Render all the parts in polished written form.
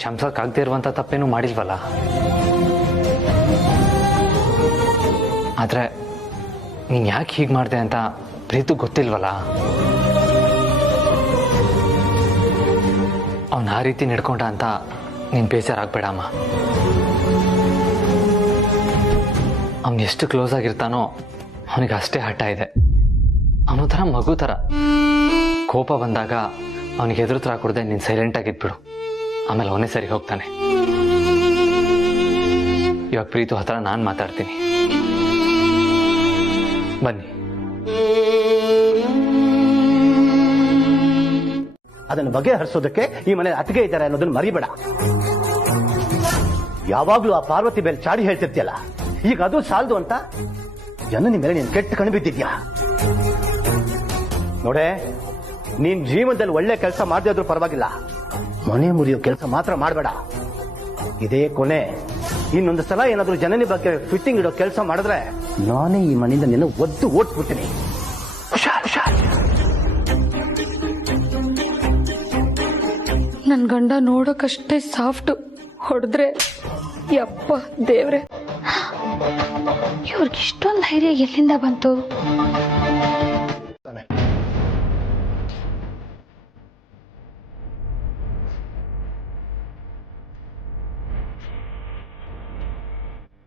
ಕ್ಷಮಿಸಕ್ಕಾಗದೇ ಇರುವಂತ ತಪ್ಪೇನು ಮಾಡಿಲ್ವಲ್ಲ. ಆದ್ರೆ ನೀನ್ ಯಾಕೆ ಹೀಗೆ ಮಾಡಿದೆ ಅಂತ ಪ್ರೀತು ಗೊತ್ತಿಲ್ವಲ್ಲ. ಅವನ್ ಆ ರೀತಿ ನಡ್ಕೊಂಡ ಅಂತ ನೀನ್ ಬೇಜಾರಾಗ್ಬೇಡಮ್ಮ. ಅವನ್ ಎಷ್ಟು ಕ್ಲೋಸ್ ಆಗಿರ್ತಾನೋ ಅವನಿಗೆ ಅಷ್ಟೇ ಹಠ ಇದೆ. ಅವನ ಥರ ಮಗು ಥರ. ಕೋಪ ಬಂದಾಗ ಅವನಿಗೆ ಎದುರು ತರ ಕೊಡದೆ ನೀನು ಸೈಲೆಂಟ್ ಆಗಿದ್ಬಿಡು, ಆಮೇಲೆ ಅವನೇ ಸರಿ ಹೋಗ್ತಾನೆ. ಇವಾಗ ಪ್ರೀತು ಹತ್ರ ನಾನು ಮಾತಾಡ್ತೀನಿ, ಬನ್ನಿ. ಅದನ್ನು ಬಗೆಹರಿಸೋದಕ್ಕೆ ಈ ಮನೆ ಅತ್ತಿಗೆ ಇದ್ದಾರೆ ಅನ್ನೋದನ್ನ ಮರಿಬೇಡ. ಯಾವಾಗ್ಲೂ ಆ ಪಾರ್ವತಿ ಮೇಲೆ ಚಾಡಿ ಹೇಳ್ತಿರ್ತೀಯಲ್ಲ, ಈಗ ಅದು ಸಾಲದು ಅಂತ ಜನನಿ ಮೇಲೆ ನೀನು ಕೆಟ್ಟ ಕಣ್ಣು ಬಿದ್ದಿದ್ಯಾ ನೋಡೆ. ನೀನ್ ಜೀವನದಲ್ಲಿ ಒಳ್ಳೆ ಕೆಲಸ ಮಾಡದೇ ಇದ್ರೂ ಪರವಾಗಿಲ್ಲ, ಮನೆ ಮುರಿಯೋ ಕೆಲಸ ಮಾತ್ರ ಮಾಡಬೇಡ. ಇದೇ ಕೊನೆ. ಇನ್ನೊಂದು ಸಲ ಏನಾದ್ರೂ ಜನನಿ ಬಗ್ಗೆ ಫಿಟ್ಟಿಂಗ್ ಇಡೋ ಕೆಲಸ ಮಾಡಿದ್ರೆ ನಾನೇ ಈ ಮನೆಯಿಂದ ನಿನ್ನ ಒದ್ದು ಓಡ್ಸ್ಬಿಡ್ತೀನಿ. ಹುಷಾರ್ ಹುಷಾರ್. ನನ್ ಗಂಡ ನೋಡೋಕಷ್ಟೇ ಸಾಫ್ಟ್, ಹೊಡೆದ್ರೆ ಯಪ್ಪ ದೇವ್ರೆ. ಇವ್ರಿಗೆ ಇಷ್ಟೊಂದು ಧೈರ್ಯ ಎಲ್ಲಿಂದ ಬಂತು?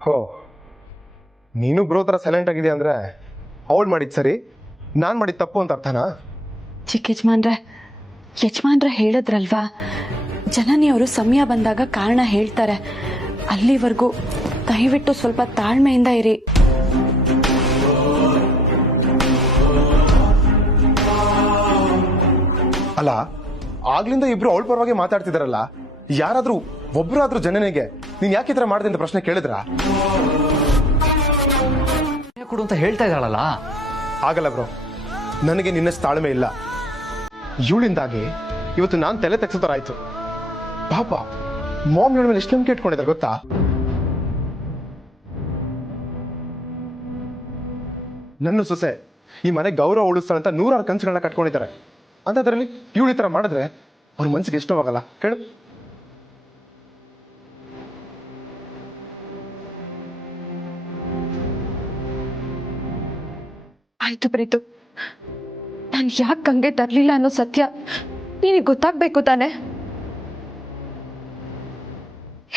ಹೋ, ನೀನು ಬ್ರೋ ತರ ಸೈಲೆಂಟ್ ಆಗಿದೆ ಅಂದ್ರೆ ಅವಳು ಮಾಡಿದ್ ಸರಿ, ನಾನ್ ಮಾಡಿದ ತಪ್ಪು ಅಂತ ಅರ್ಥನಾ? ಚಿಕ್ಕ ಯಜಮಾನ್ರೆ ಹೇಳಿದ್ರಲ್ವಾ, ಜನನಿಯವರು ಸಮಯ ಬಂದಾಗ ಕಾರಣ ಹೇಳ್ತಾರೆ. ಅಲ್ಲಿವರೆಗೂ ದಯವಿಟ್ಟು ಸ್ವಲ್ಪ ತಾಳ್ಮೆಯಿಂದ ಇರಿ. ಅಲ್ಲ, ಆಗ್ಲಿಂದ ಇಬ್ರು ಅವಳ ಪರವಾಗಿ ಮಾತಾಡ್ತಿದಾರಲ್ಲ, ಯಾರಾದ್ರೂ ಒಬ್ರಾದ್ರೂ ಜನನಿಗೆ ನೀನ್ ಯಾಕೆ ಈ ತರ ಮಾಡಿದೆ ಅಂತ ಪ್ರಶ್ನೆ ಕೇಳಿದ್ರ? ಕೊಡು ಅಂತ ಹೇಳ್ತಾ ಇದ್ದಾಳಲ್ಲ. ಆಗಲ್ಲ ಬ್ರೋ, ನನಗೆ ನಿನ್ನಷ್ಟು ತಾಳ್ಮೆ ಇಲ್ಲ. ಇವಳಿಂದಾಗಿ ಇವತ್ತು ನಾನ್ ತಲೆ ತೆಗ್ಸೋ ತರ ಆಯ್ತು. ಪಾಪ ಮಾಮ್ ಇವಳ ಮೇಲೆ ಎಷ್ಟು ನಂಬಿಕೆ ಇಟ್ಕೊಂಡಿದ್ದಾರೆ ಗೊತ್ತಾ? ನನ್ನ ಸೊಸೆ ಈ ಮನೆ ಗೌರವ ಉಳಿಸ್ತಾಳೆ ಅಂತ 100 ಕನಸುಗಳನ್ನ ಕಟ್ಕೊಂಡಿದ್ದಾರೆ. ಅಂತದ್ರಲ್ಲಿ ಇವಳು ಈ ತರ ಮಾಡಿದ್ರೆ ಅವ್ರ ಮನ್ಸಿಗೆ ಎಷ್ಟು ಹೋಗಲ್ಲ ಹೇಳು? ಆಯ್ತು ಪ್ರೀತು, ನಾನು ಯಾಕೆ ಹಂಗೆ ತರ್ಲಿಲ್ಲ ಅನ್ನೋ ಸತ್ಯ ನಿನಗೆ ಗೊತ್ತಾಗ್ಬೇಕು ತಾನೆ?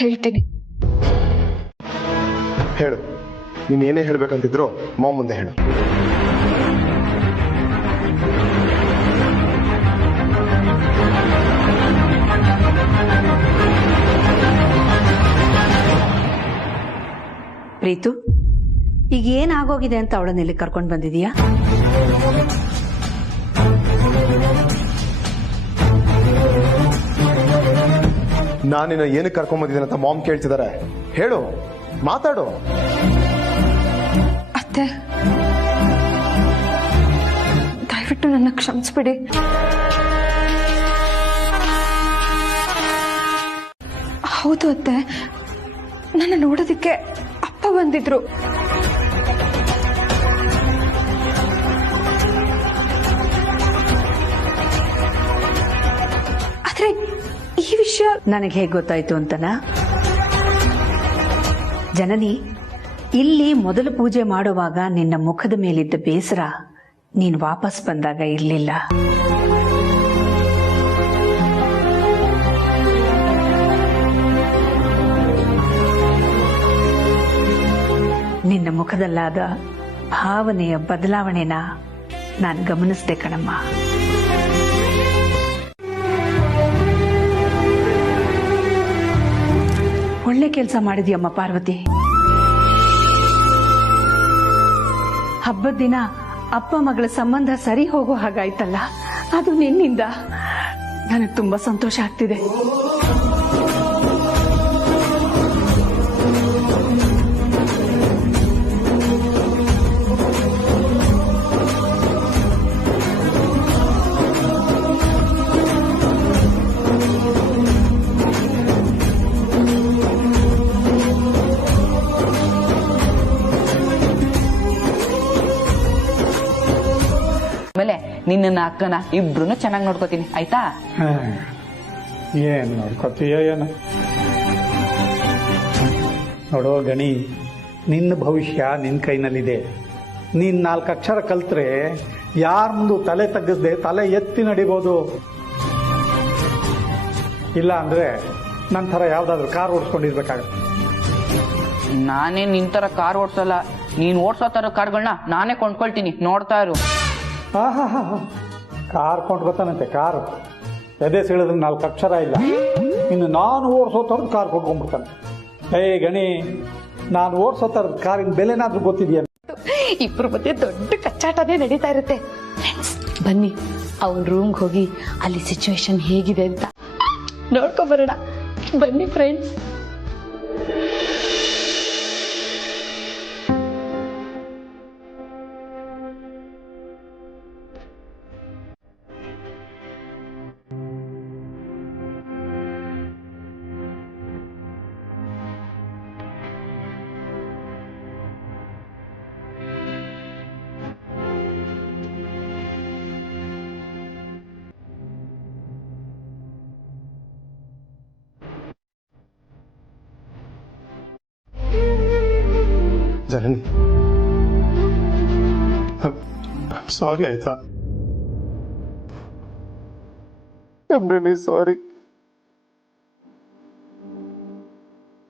ಹೇಳ್ತೀನಿ. ಹೇಳು, ನೀನ್ ಏನೇ ಹೇಳ್ಬೇಕಂತಿದ್ರು ಮಾಮ್ ಮುಂದೆ ಹೇಳು. ಪ್ರೀತು, ಈಗ ಏನಾಗೋಗಿದೆ ಅಂತ ಅವಳನ್ನ ಇಲ್ಲಿ ಕರ್ಕೊಂಡು ಬಂದಿದೀಯಾ? ನಾನಿನ್ನ ಏನಕ್ಕೆ ಕರ್ಕೊಂಡ್ ಬಂದಿದ್ದೇನೆ ಅಂತ ಮಾಮ್ ಕೇಳ್ತಿದ್ದಾರೆ. ಹೇಳು, ಮಾತಾಡು. ಅತ್ತೆ, ದಯವಿಟ್ಟು ನನ್ನ ಕ್ಷಮಿಸ್ಬಿಡಿ. ಹೌದು ಅತ್ತೆ, ನನ್ನ ನೋಡೋದಿಕ್ಕೆ ಅಪ್ಪ ಬಂದಿದ್ರು. ಆದ್ರೆ ಈ ವಿಷಯ ನನಗೆ ಹೇಗೆ ಗೊತ್ತಾಯ್ತು ಅಂತನಾ? ಜನನಿ, ಇಲ್ಲಿ ಮೊದಲು ಪೂಜೆ ಮಾಡುವಾಗ ನಿನ್ನ ಮುಖದ ಮೇಲಿದ್ದ ಬೇಸರ ನೀನು ವಾಪಸ್ ಬಂದಾಗ ಇರಲಿಲ್ಲ. ನಿನ್ನ ಮುಖದಲ್ಲಾದ ಭಾವನೆಯ ಬದಲಾವಣೆನ ನಾನು ಗಮನಿಸಿದೆ ಕಣಮ್ಮ. ಒಳ್ಳೆ ಕೆಲಸ ಮಾಡಿದ್ಯಮ್ಮ ಪಾರ್ವತಿ. ಹಬ್ಬದ ದಿನ ಅಪ್ಪ ಮಗಳ ಸಂಬಂಧ ಸರಿ ಹೋಗೋ ಹಾಗಾಯ್ತಲ್ಲ, ಅದು ನಿನ್ನಿಂದ. ನನಗೆ ತುಂಬಾ ಸಂತೋಷ ಆಗ್ತಿದೆ. ಆಮೇಲೆ ನಿನ್ನ ಅಕ್ಕನ ಇಬ್ರು ಚೆನ್ನಾಗಿ ನೋಡ್ಕೋತೀನಿ, ಆಯ್ತಾ? ಏನು ನೋಡ್ಕೊತೀಯ ಏನು? ನೋಡೋ ಗಣಿ, ನಿನ್ನ ಭವಿಷ್ಯ ನಿನ್ನ ಕೈನಲ್ಲಿದೆ. ನೀನು 4 ಅಕ್ಷರ ಕಲ್ತ್ರೆ ಯಾರ ಮುಂದೆ ತಲೆ ತಗ್ಗಿಸ್ದೆ ತಲೆ ಎತ್ತಿ ನಡಿಬೋದು. ಇಲ್ಲ ಅಂದರೆ ನನ್ನ ಥರ ಯಾವುದಾದ್ರೂ ಕಾರ್ ಓಡಿಸ್ಕೊಂಡಿರ್ಬೇಕಾಗತ್ತೆ. ನಾನೇ ನಿನ್ ತರ ಕಾರ್ ಓಡ್ಸಲ್ಲ, ನೀನ್ ಓಡ್ಸೋ ತರ ಕಾರ್ಗಳನ್ನ ನಾನೇ ಕೊಂಡ್ಕೊಳ್ತೀನಿ, ನೋಡ್ತಾ ಇರು. ಕಾರ್ ಕೊಂಡ್ಕೊತಾನಂತೆ. ಕಾರು ಎದೆ ಸಿಳಿದ್ರೆ 4 ಅಕ್ಷರ ಇಲ್ಲ. ಇನ್ನು ನಾನು ಓಡಿಸೋ ಥರದ್ದು ಕಾರ್ ಕೊಂಡ್ಕೊಂಡ್ಬಿಡ್ತಾನೆ. ಗಣಿ, ನಾನು ಓಡಿಸೋ ಥರದ ಕಾರಿನ ಬೆಲೆನಾದ್ರೂ ಗೊತ್ತಿದೆಯಾ? ಇಬ್ರು ಮಧ್ಯೆ ದೊಡ್ಡ ಕಚ್ಚಾಟನೇ ನಡೀತಾ ಇರುತ್ತೆ. ಬನ್ನಿ ಅವ್ರ ರೂಮ್ಗೆ ಹೋಗಿ ಅಲ್ಲಿ ಸಿಚುವೇಶನ್ ಹೇಗಿದೆ ಅಂತ ನೋಡ್ಕೊಬರೋಣ. ಬನ್ನಿ ಫ್ರೆಂಡ್ಸ್. ಜನನಿ, ಸಾರಿ ಆಯ್ತಾ? ಸಾರಿ.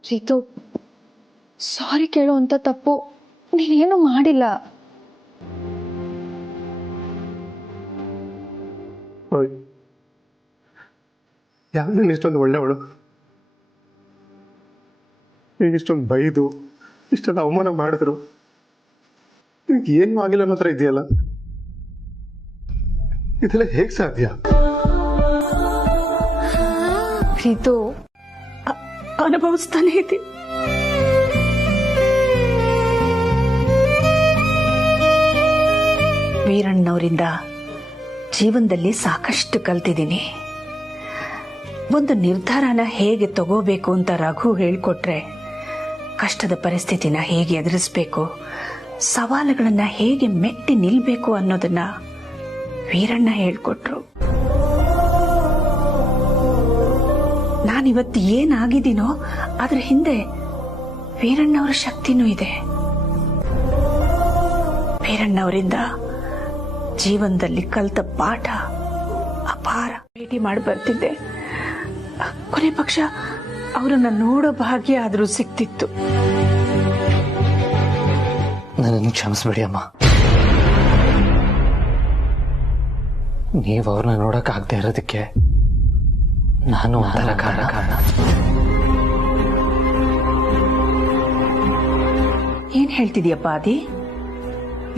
ರೀತು, ಸಾರಿ ಕೇಳುವಂತ ತಪ್ಪು ನೀನೇನು ಮಾಡಿಲ್ಲ. ಯಾರು ಇಷ್ಟೊಂದು ಒಳ್ಳೆಯವಳು? ಈಗ ಇಷ್ಟೊಂದು ಬೈದು ಇಷ್ಟೆಲ್ಲ ಅವಮಾನ ಮಾಡಿದ್ರು, ಏನು ಆಗಿಲ್ಲ ಅನ್ನೋ ಥರ ಇದೆಯಲ್ಲ. ಇದೆಲ್ಲ ಹೇಗೆ ಸಾಧ್ಯ? ರೀತು, ಅನುಭವಿಸ್ತಾನೆ ಇದ್ದೀನಿ. ವೀರಣ್ಣವರಿಂದ ಜೀವನದಲ್ಲಿ ಸಾಕಷ್ಟು ಕಲ್ತಿದ್ದೀನಿ. ಒಂದು ನಿರ್ಧಾರನ ಹೇಗೆ ತಗೋಬೇಕು ಅಂತ ರಘು ಹೇಳ್ಕೊಟ್ರೆ, ಕಷ್ಟದ ಪರಿಸ್ಥಿತಿನ ಹೇಗೆ ಎದುರಿಸ್ಬೇಕು, ಸವಾಲುಗಳನ್ನ ಹೇಗೆ ಮೆಟ್ಟಿ ನಿಲ್ಬೇಕು ಅನ್ನೋದನ್ನ ವೀರಣ್ಣ ಹೇಳ್ಕೊಟ್ರು. ನಾನಿವತ್ತು ಏನಾಗಿದ್ದೀನೋ ಅದ್ರ ಹಿಂದೆ ವೀರಣ್ಣವರ ಶಕ್ತಿನೂ ಇದೆ. ವೀರಣ್ಣವರಿಂದ ಜೀವನದಲ್ಲಿ ಕಲಿತ ಪಾಠ ಅಪಾರ. ಭೇಟಿ ಮಾಡಿ ಬರ್ತಿದ್ದೆ. ಕೊನೆ ಪಕ್ಷ ಅವರನ್ನ ನೋಡೋ ಭಾಗ್ಯ ಆದ್ರೂ ಸಿಕ್ತಿತ್ತು. ನನ್ನನ್ನು ಕ್ಷಮಿಸ್ಬಿಡಿ ಅಮ್ಮ. ನೀವು ಅವ್ರನ್ನ ನೋಡೋಕ್ಕಾಗದೆ ಇರೋದಕ್ಕೆ ನಾನು ಒಂಥರ ಕಾರಣ. ಏನ್ ಹೇಳ್ತಿದ್ಯಪ್ಪ ಆದಿ?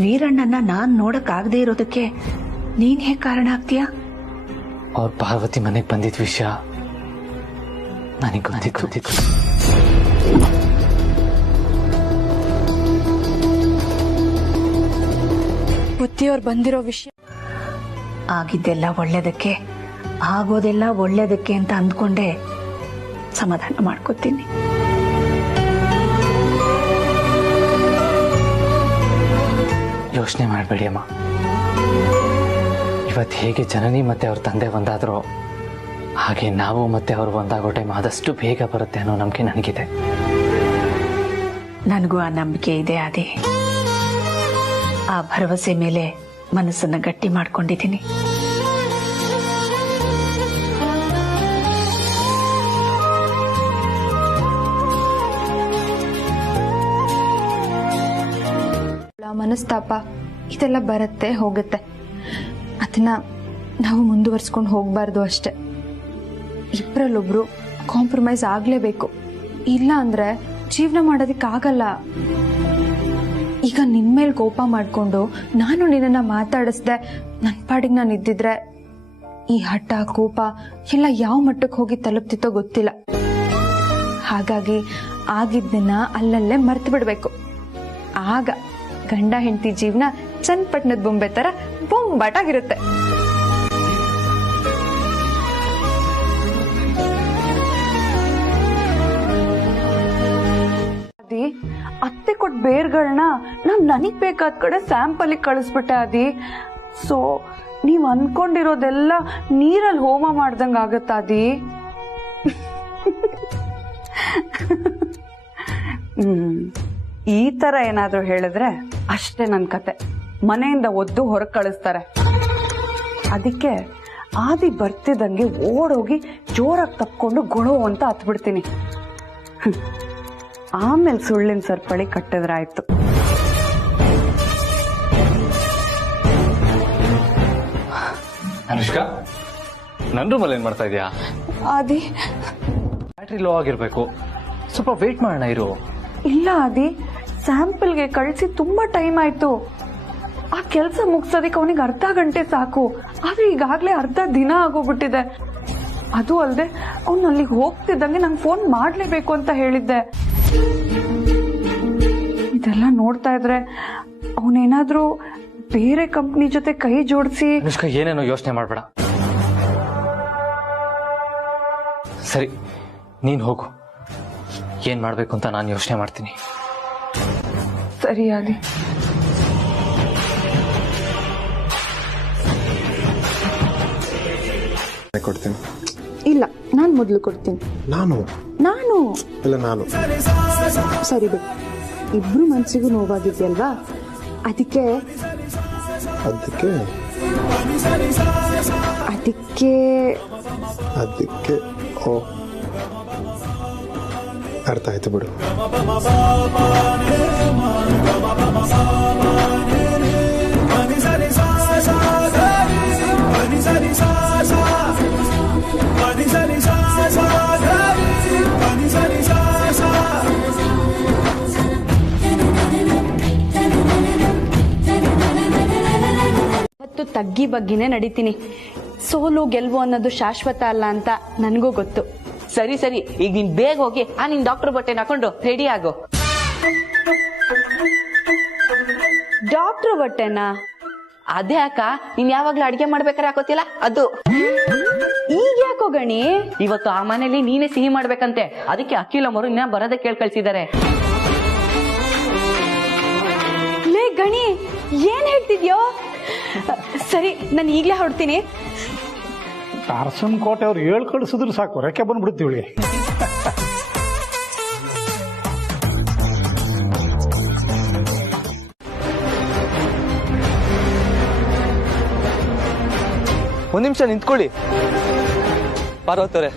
ವೀರಣ್ಣನ ನಾನ್ ನೋಡಕ್ಕಾಗದೆ ಇರೋದಕ್ಕೆ ನೀನ್ ಹೇಗೆ ಕಾರಣ ಆಗ್ತೀಯಾ? ಅವ್ರ ಪಾರ್ವತಿ ಮನೆಗೆ ಬಂದಿದ್ದ ವಿಷಯ ನನಗೆ ಗೊತ್ತಿತ್ತು. ಬುದ್ಧಿಯವ್ರು ಬಂದಿರೋ ವಿಷಯ ಆಗಿದ್ದೆಲ್ಲ ಒಳ್ಳೇದಕ್ಕೆ, ಆಗೋದೆಲ್ಲ ಒಳ್ಳೇದಕ್ಕೆ ಅಂತ ಅಂದ್ಕೊಂಡೆ ಸಮಾಧಾನ ಮಾಡ್ಕೋತೀನಿ. ಯೋಚನೆ ಮಾಡಬೇಡಿ ಅಮ್ಮ. ಇವತ್ತು ಹೇಗೆ ಜನನಿ ಮತ್ತೆ ಅವ್ರ ತಂದೆ ಒಂದಾದ್ರೋ ಹಾಗೆ ನಾವು ಮತ್ತೆ ಅವ್ರು ಒಂದಾಗೋ ಟೈಮ್ ಆದಷ್ಟು ಬೇಗ ಬರುತ್ತೆ ಅನ್ನೋ ನಂಬಿಕೆ ನನಗಿದೆ. ನನಗೂ ಆ ನಂಬಿಕೆ ಇದೆ ಆದಿ. ಆ ಭರವಸೆ ಮೇಲೆ ಮನಸ್ಸನ್ನ ಗಟ್ಟಿ ಮಾಡ್ಕೊಂಡಿದ್ದೀನಿ. ಮನಸ್ತಾಪ ಇದೆಲ್ಲ ಬರುತ್ತೆ ಹೋಗುತ್ತೆ, ಅದನ್ನ ನಾವು ಮುಂದುವರ್ಸ್ಕೊಂಡು ಹೋಗ್ಬಾರ್ದು ಅಷ್ಟೆ. ಇಬ್ಬರಲ್ಲೊಬ್ರು ಕಾಂಪ್ರಮೈಸ್ ಆಗ್ಲೇಬೇಕು, ಇಲ್ಲ ಅಂದ್ರೆ ಜೀವನ ಮಾಡೋದಕ್ಕಾಗಲ್ಲ. ಈಗ ನಿನ್ ಮೇಲೆ ಕೋಪ ಮಾಡ್ಕೊಂಡು ನಾನು ನಿನ್ನನ್ನ ಮಾತಾಡಿಸ್ದೆ ನನ್ನ ಪಾಡಿಗೆ ನಾನು ಇದ್ದಿದ್ರೆ ಈ ಹಠ ಕೋಪ ಎಲ್ಲ ಯಾವ ಮಟ್ಟಕ್ಕೆ ಹೋಗಿ ತಲುಪ್ತಿತ್ತೋ ಗೊತ್ತಿಲ್ಲ. ಹಾಗಾಗಿ ಆಗಿದ್ದನ್ನ ಅಲ್ಲಲ್ಲೇ ಮರ್ತು ಬಿಡ್ಬೇಕು. ಆಗ ಗಂಡ ಹೆಂಡತಿ ಜೀವನ ಚನ್ನಪಟ್ಟಣದ ಬೊಂಬೆ ತರ ಬೊಂಬಾಟಾಗಿರುತ್ತೆ. ಅತ್ತೆ ಕೊಟ್ಟ ಬೇರ್ಗಳನ್ನ ನನಗ್ ಬೇಕಾದ ಕಡೆ ಸ್ಯಾಂಪಲ್ ಕಳಿಸ್ಬಿಟ್ಟೆ ಆದಿ. ಸೊ ನೀವ್ ಅನ್ಕೊಂಡಿರೋದೆಲ್ಲ ನೀರಲ್ಲಿ ಹೋಮ ಮಾಡ್ದಂಗ ಆಗತ್ತಾದಿ. ಈ ತರ ಏನಾದ್ರೂ ಹೇಳಿದ್ರೆ ಅಷ್ಟೇ ನನ್ ಕತೆ. ಮನೆಯಿಂದ ಒದ್ದು ಹೊರಗೆ ಕಳಿಸ್ತಾರೆ. ಅದಕ್ಕೆ ಆದಿ ಬರ್ತಿದ್ದಂಗೆ ಓಡೋಗಿ ಜೋರಾಗಿ ತಕ್ಕೊಂಡು ಗೊಳೋ ಅಂತ ಹತ್ಬಿಡ್ತೀನಿ. ಆಮೇಲೆ ಸುಳ್ಳಿನ ಸರ್ಪಳಿ ಕಟ್ಟಿದ್ರಾಯ್ತು. ಅನುಷ್ಕಾ, ನನ್ನ ರೂಮಲ್ಲಿ ಏನ್ ಮಾಡ್ತಾ ಇದೀಯಾ? ಆದಿ, ಬ್ಯಾಟ್ರಿ ಲೋ ಆಗಿರ್ಬೇಕು, ಸ್ವಲ್ಪ ವೇಟ್ ಮಾಡೋಣ ಇರು. ಇಲ್ಲ ಆದಿ, ಸ್ಯಾಂಪಲ್ಗೆ ಕಳಿಸಿ ತುಂಬಾ ಟೈಮ್ ಆಯ್ತು. ಆ ಕೆಲಸ ಮುಗಿಸೋದಕ್ಕೆ ಅವನಿಗೆ ಅರ್ಧ ಗಂಟೆ ಸಾಕು. ಆದ್ರೆ ಈಗಾಗ್ಲೇ ಅರ್ಧ ದಿನ ಆಗೋಗ್ಬಿಟ್ಟಿದೆ. ಅದು ಅಲ್ಲದೆ ಅವ್ನು ಅಲ್ಲಿಗೆ ಹೋಗ್ತಿದ್ದಂಗೆ ನಂಗೆ ಫೋನ್ ಮಾಡ್ಲೇಬೇಕು ಅಂತ ಹೇಳಿದ್ದೆ. ಇದೆಲ್ಲ ನೋಡ್ತಾ ಇದ್ರೆ ಅವನೇನಾದ್ರೂ ಬೇರೆ ಕಂಪ್ನಿ ಜೊತೆ ಕೈ ಜೋಡಿಸಿ. ಅನುಷ್ಕಾ, ಏನೇನೋ ಯೋಚನೆ ಮಾಡ್ಬೇಡ. ಸರಿ, ನೀನ್ ಹೋಗು. ಏನ್ ಮಾಡ್ಬೇಕು ಅಂತ ನಾನು ಯೋಚನೆ ಮಾಡ್ತೀನಿ. ಸರಿ ಆದಿ. ಕೊಡ್ತೀನಿ. ಇಲ್ಲ, ನಾನು ಮೊದಲು ಕೊಡ್ತೀನಿ. ನಾನು ಇಲ್ಲ ನಾನು ಸರಿ ಬಿಡು, ಇಬ್ರು ಮನ್ಸಿಗೂ ನೋವಾಗಿದ್ಯಲ್ವಾ, ಅದಕ್ಕೆ ಓ, ಅರ್ಥ ಆಯ್ತು ಬಿಡು. ಇವತ್ತು ತಗ್ಗಿ ಬಗ್ಗಿನೇ ನಡೀತೀನಿ. ಸೋಲು ಗೆಲ್ವು ಅನ್ನೋದು ಶಾಶ್ವತ ಅಲ್ಲ ಅಂತ ನನಗೂ ಗೊತ್ತು. ಸರಿ ಸರಿ, ಈಗ ನೀನ್ ಬೇಗ ಹೋಗಿ ನಿನ್ ಡಾಕ್ಟರ್ ಬಟ್ಟೆನ ಹಾಕೊಂಡು ರೆಡಿ ಆಗು. ಡಾಕ್ಟರ್ ಬಟ್ಟೆನಾ? ಅದೇ ಅಕ್ಕ, ನೀನ್ ಯಾವಾಗ್ಲೂ ಅಡ್ಗೆ ಮಾಡ್ಬೇಕಾರೆ ಹಾಕೋತಿಲ್ಲ ಅದು. ಈಗ ಯಾಕೋ ಗಣಿ? ಇವತ್ತು ಆ ಮನೇಲಿ ನೀನೇ ಸಿಹಿ ಮಾಡ್ಬೇಕಂತೆ, ಅದಕ್ಕೆ ಅಕ್ಕಿಲಮ್ಮರು ಇನ್ನ ಬರೋದೇ ಕಳ್ಸಿದ್ದಾರೆ. ಲೇ ಗಣಿ, ಏನ್ ಹೇಳ್ತಿದ್ಯೋ? ಸರಿ, ನಾನು ಈಗ್ಲೇ ಹೊರಡ್ತೀನಿ. ಅರಸನ್ ಕೋಟೆ ಅವ್ರು ಹೇಳ್ ಕಳಿಸಿದ್ರು ಸಾಕು, ರೆಕ್ಕೆ ಬಂದ್ಬಿಡ್ತೀವಿ. ಒಂದ್ ನಿಮಿಷ ನಿಂತ್ಕೊಳ್ಳಿ. ಪಾರ್ವತವ್ರೆ,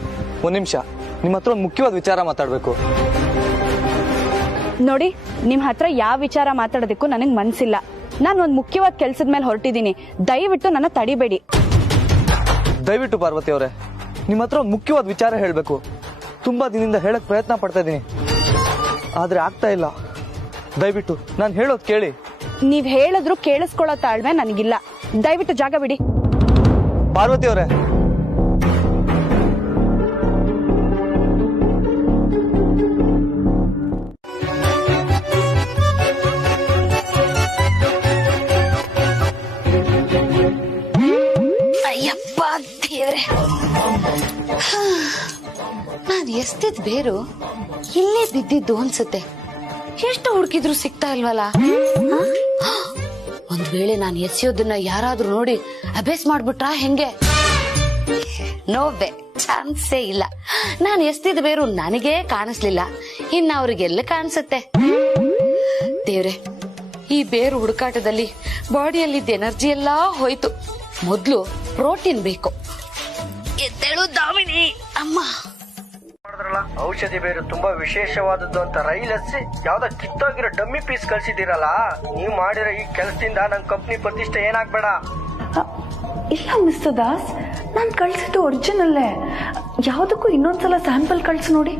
ಒಂದ್ ನಿಮಿಷ, ನಿಮ್ಮ ಹತ್ರ ಒಂದು ಮುಖ್ಯವಾದ ವಿಚಾರ ಮಾತಾಡ್ಬೇಕು. ನೋಡಿ, ನಿಮ್ ಹತ್ರ ಯಾವ ವಿಚಾರ ಮಾತಾಡೋದಕ್ಕೂ ನನಗ್ ಮನ್ಸಿಲ್ಲ. ನಾನು ಒಂದ್ ಮುಖ್ಯವಾದ ಕೆಲ್ಸದ ಮೇಲೆ ಹೊರಟಿದ್ದೀನಿ. ದಯವಿಟ್ಟು ನನ್ನ ತಡಿಬೇಡಿ. ದಯವಿಟ್ಟು ಪಾರ್ವತಿ ಅವರೇ, ನಿಮ್ಮ ಹತ್ರ ಒಂದು ಮುಖ್ಯವಾದ ವಿಚಾರ ಹೇಳ್ಬೇಕು. ತುಂಬಾ ದಿನದಿಂದ ಹೇಳಕ್ ಪ್ರಯತ್ನ ಪಡ್ತಾ ಇದ್ದೀನಿ, ಆದ್ರೆ ಆಗ್ತಾ ಇಲ್ಲ. ದಯವಿಟ್ಟು ನಾನು ಹೇಳೋದ್ ಕೇಳಿ. ನೀವ್ ಹೇಳಿದ್ರು ಕೇಳಿಸ್ಕೊಳ್ಳೋ ತಾಳ್ಮೆ ನನಗಿಲ್ಲ. ದಯವಿಟ್ಟು ಜಾಗ ಬಿಡಿ. ಪಾರ್ವತಿ ಅವರೇ, ಅಯ್ಯಪ್ಪ ದೇವ್ರೆ, ನಾನು ಎಸ್ತಿದ್ ಬೇರು ಇಲ್ಲೇ ಬಿದ್ದಿದ್ದು ಅನ್ಸುತ್ತೆ. ಎಷ್ಟು ಹುಡುಕಿದ್ರು ಸಿಗ್ತಾ ಇಲ್ವಲ್ಲ. ಒಂದ್ ವೇಳೆ ನಾನು ಎಸೆಯೋದನ್ನ ಯಾರಾದ್ರೂ ನೋಡಿ ಅಭ್ಯಾಸ ಮಾಡ್ಬಿಟ್ರಾ ಹೆಂಗೆ? ನೋವೆ, ಚಾನ್ಸೇ ಇಲ್ಲ. ನಾನು ಎಸ್ತಿದ್ ಬೇರು ನನಗೇ ಕಾಣಿಸ್ಲಿಲ್ಲ, ಇನ್ನು ಅವ್ರಿಗೆಲ್ಲ ಕಾಣಿಸುತ್ತೆ. ದೇವ್ರೆ, ಈ ಬೇರು ಹುಡುಕಾಟದಲ್ಲಿ ಬಾಡಿಯಲ್ಲಿದ್ದ ಎನರ್ಜಿ ಎಲ್ಲಾ ಹೋಯ್ತು. ಮೊದ್ಲು ಪ್ರೋಟೀನ್ ಬೇಕು. ಎದ್ದೇಳು ದಾಮಿನಿ ಅಮ್ಮ. ಔಷಧಿ ಬೇರು ತುಂಬಾ ವಿಶೇಷವಾದದ್ದು ಅಂತ ರೈಲಸ್ಸಿ ಯಾವ್ದೋ ಕಿತ್ತೋಗಿರೋ ಡಮ್ಮಿ ಪೀಸ್ ಕಳ್ಸಿದಿರಲ್ಲ. ನೀವು ಮಾಡಿರೋ ಈ ಕೆಲಸದಿಂದ ನನ್ ಕಂಪ್ನಿ ಪ್ರತಿಷ್ಠೆ ಏನಾಗ್ಬೇಡ. ಇಲ್ಲ ಮಿಸ್ಟರ್ ದಾಸ್, ನಾನ್ ಕಳ್ಸಿದ್ದು ಒರಿಜಿನಲ್ಲೇ. ಯಾವ್ದಕ್ಕೂ ಇನ್ನೊಂದ್ಸಲ ಸ್ಯಾಂಪಲ್ ಕಳ್ಸಿ ನೋಡಿ.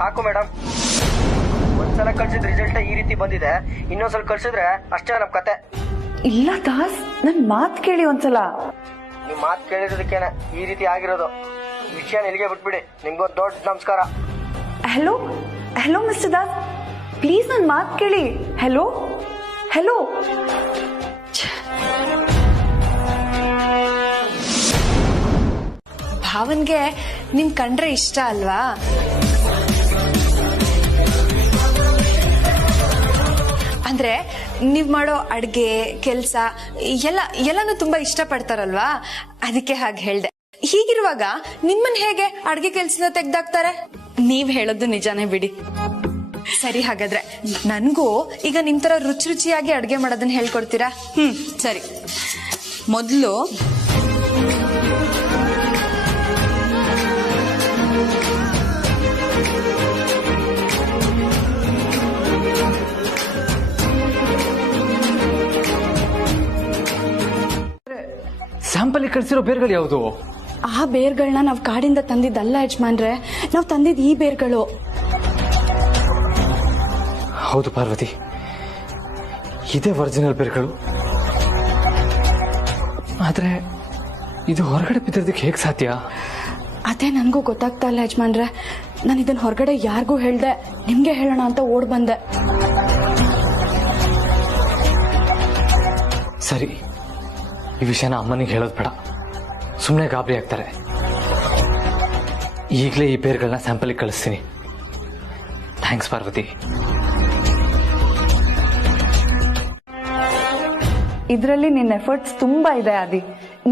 ಸಾಕು ಮೇಡಮ್, ಒಂದ್ಸಲ ಕಳ್ಸಿದ ರಿಸಲ್ಟ್ ಈ ರೀತಿ ಬಂದಿದೆ, ಇನ್ನೊಂದ್ಸಲ ಕಳ್ಸಿದ್ರೆ ಅಷ್ಟೇ ನಮ್ ಕತೆ. ಇಲ್ಲ ದಾಸ್, ನನ್ ಮಾತ್ ಕೇಳಿ ಒಂದ್ಸಲ. ನಿಮ್ ಮಾತ್ ಕೇಳಿರೋದಕ್ಕೇನೆ ಈ ರೀತಿ ಆಗಿರೋದು. ವಿಷಯ ಇಲ್ಲಿಗೆ ಬಿಟ್ಬಿಡಿ. ನಿಮ್ಗೊಂದು ದೊಡ್ಡ ನಮಸ್ಕಾರ. Hello hello mister Das, please ನನ್ ಮಾತ್ ಕೇಳಿ. Hello hello. ಭಾವನ್ಗೆ ನಿಮ್ ಕಂಡ್ರೆ ಇಷ್ಟ ಅಲ್ವಾ? ಅಂದ್ರೆ ನೀವ್ ಮಾಡೋ ಅಡ್ಗೆ ಕೆಲ್ಸ ಎಲ್ಲಾನು ತುಂಬಾ ಇಷ್ಟ ಪಡ್ತಾರಲ್ವಾ, ಅದಕ್ಕೆ ಹಾಗೆ ಹೇಳ್ದೆ. ಹೀಗಿರುವಾಗ ನಿಮ್ಮನ್ ಹೇಗೆ ಅಡ್ಗೆ ಕೆಲ್ಸನ ತೆಗ್ದಾಕ್ತಾರೆ? ನೀವ್ ಹೇಳೋದು ನಿಜಾನೇ ಬಿಡಿ. ಸರಿ, ಹಾಗಾದ್ರೆ ನನ್ಗೂ ಈಗ ನಿಮ್ ತರ ರುಚಿ ರುಚಿಯಾಗಿ ಅಡ್ಗೆ ಮಾಡೋದನ್ನ ಹೇಳ್ಕೊಡ್ತೀರಾ? ಸರಿ. ಮೊದಲು ಸ್ಯಾಂಪಲ್ ಕಳಿಸಿರೋ ಬೇರ್ಗಳು ಯಾವುದು? ಆ ಬೇರ್ಗಳನ್ನ ನಾವ್ ಕಾಡಿಂದ ತಂದಿದ್ದಲ್ಲ ಯಜಮಾನ್ರೆ, ನಾವ್ ತಂದಿದ್ ಈ ಬೇರ್ಗಳು. ಹೌದು ಪಾರ್ವತಿ, ಇದೇ ಒರಿಜಿನಲ್ ಬೇರ್ಗಳು. ಆದ್ರೆ ಇದು ಹೊರಗಡೆ ಬಿದ್ದಿರೋದಕ್ಕೆ ಹೇಗೆ ಸಾಧ್ಯ? ಅದೇ ನನ್ಗೂ ಗೊತ್ತಾಗ್ತಾ ಇಲ್ಲ ಯಜಮಾನ್ರೆ. ನಾನು ಇದನ್ನ ಹೊರಗಡೆ ಯಾರಿಗೂ ಹೇಳ್ದೆ, ನಿಮ್ಗೆ ಹೇಳೋಣ ಅಂತ ಓಡ್ ಬಂದೆ. ಸರಿ, ಈ ವಿಷಯನ ಅಮ್ಮನಿಗೆ ಹೇಳೋದು ಬೇಡ, ಸುಮ್ಮನೆ ಗಾಬರಿ ಆಗ್ತಾರೆ. ಈಗಲೇ ಈ ಬೇರ್ಗಳನ್ನ ಸ್ಯಾಂಪಲ್ಗೆ ಕಳಿಸ್ತೀನಿ. ಥ್ಯಾಂಕ್ಸ್ ಪಾರ್ವತಿ. ಇದ್ರಲ್ಲಿ ನಿನ್ನ ಎಫರ್ಟ್ಸ್ ತುಂಬಾ ಇದೆ ಆದಿ.